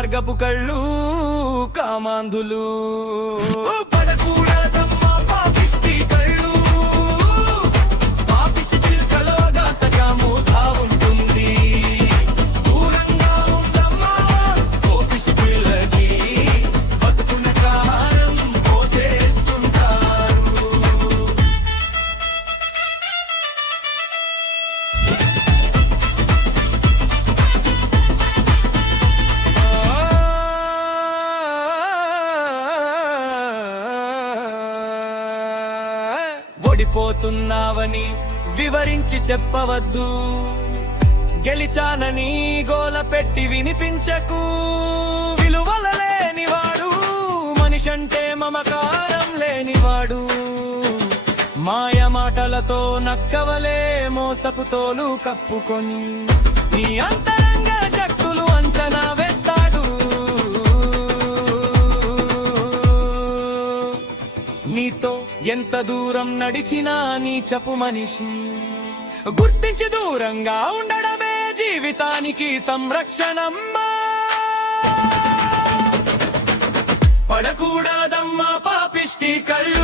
మార్గపు కళ్ళు కామాంధులు పడకూడదమ్మా పాపిష్టి కళ్ళు పాపిష్టి చిలుకలో గాతకము ఉంటుంది దూరంగా ఉందమ్మా కోపిష్టి పిల్లకి బతుకున్న కారం పోసేస్తుంటారు ఓడిపోతున్నావని వివరించి చెప్పవద్దు గెలిచానని గోల పెట్టి వినిపించకు విలువల లేనివాడు మనిషంటే మమకారం లేనివాడు మాయ మాటలతో నక్కవలే మోసపు తోలు కప్పుకొని నీ అంతరంగ శక్తులు అంచనా వేస్తాడు నీతో ఎంత దూరం నడిచినా నీచపు మనిషి గుర్తించి దూరంగా ఉండడమే జీవితానికి సంరక్షణమ్మా పడకూడదమ్మా పాపిష్టి కళ్ళు